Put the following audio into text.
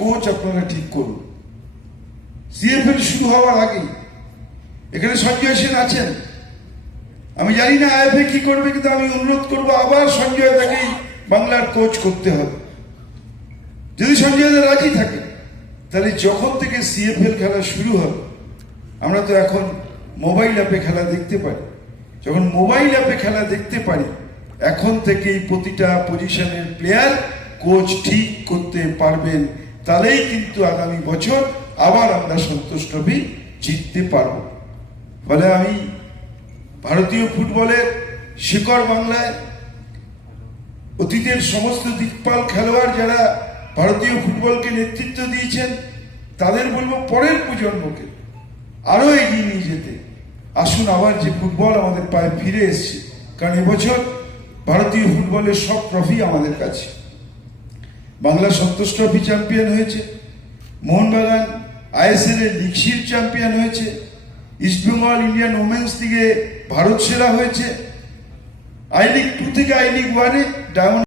Coach আপনারা ঠিক করুন। সিএফএল শুরু হওয়ার আগে এখানে সঞ্জয় সেন আছেন, আমি জানি না আইএফএ কি করবে, কিন্তু আমি অনুরোধ করবো আবার সঞ্জয় দাকেই বাংলার কোচ করতে হবে। যদি সঞ্জয় দা রাজি থাকে তাহলে যখন থেকে সিএফএল খেলা শুরু হবে, আমরা তো এখন মোবাইল অ্যাপে খেলা দেখতে পারি, যখন মোবাইল অ্যাপে খেলা দেখতে পারি এখন থেকেই প্রতিটা পজিশনের প্লেয়ার কোচ ঠিক করতে পারবেন, তাহলেই কিন্তু আগামী বছর আবার আমরা সন্তোষ ট্রফি জিততে পারব। ফলে আমি ভারতীয় ফুটবলের শিকড় বাংলায় অতীতের সমস্ত দিকপাল খেলোয়াড় যারা ভারতীয় ফুটবলকে নেতৃত্ব দিয়েছেন তাদের বলবো পরের প্রজন্মকে আরো এগিয়ে নিয়ে যেতে। আসুন আবার যে ফুটবল আমাদের পায়ে ফিরে এসছে, কারণ এবছর ভারতীয় ফুটবলের সব ট্রফি আমাদের কাছে। বাংলা সন্তোষ ট্রফি চ্যাম্পিয়ন হয়েছে, মোহনবাগান আইএসএল এর লিগশিপ চ্যাম্পিয়ন হয়েছে, ইস্টবেঙ্গল ইন্ডিয়ান ওমেন্স লিগে ভারত সেরা হয়েছে, আই লিগ 2 থেকে আই লিগ 1-এ ডায়মন্ড